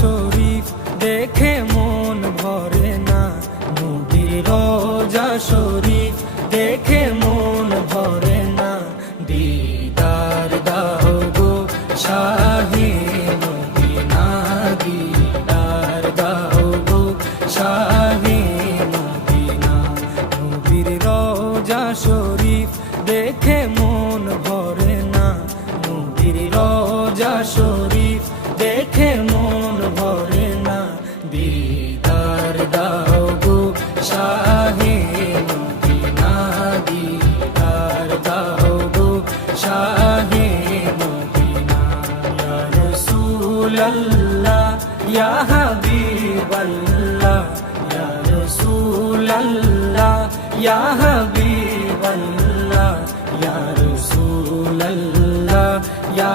শরীফ দেখে মন ভরে না, নবীর রোজা শরীফ দেখে মন ভরে না। দিদার দাও গো শাহে মদিনা, দিদার দাও গো শাহে মদিনা। নবীর রোজা শরীফ দেখে মন ভরে না, নবীর রোজা শরীফ দেখে মন ভরে না। দিদার দাও গো শাহে মদিনা, দিদার দাও গো শাহে মদিনা। ইয়া রাসূলাল্লাহ ইয়া হাবিবাল্লাহ, ইয়া রাসূলাল্লাহ ইয়া হাবিবাল্লাহ, ইয়া রাসূলাল্লাহ ইয়া